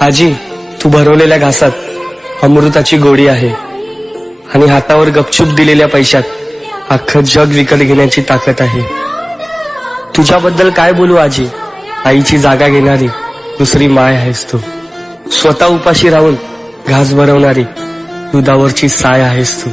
आजी तू भरवलेल्या घासात अमृताची गोडी आहे. आणि हातावर गपचूप दिलेल्या पैशात अख्खं जग विकत घेण्याची ताकद आहे. तुझ्याबद्दल काय बोलू आजी? आईची जागा घेणारी दुसरी माय आहेस तू. स्वतः उपाशी राहून घास भरवणारी दुधावरची साय आहेस तू.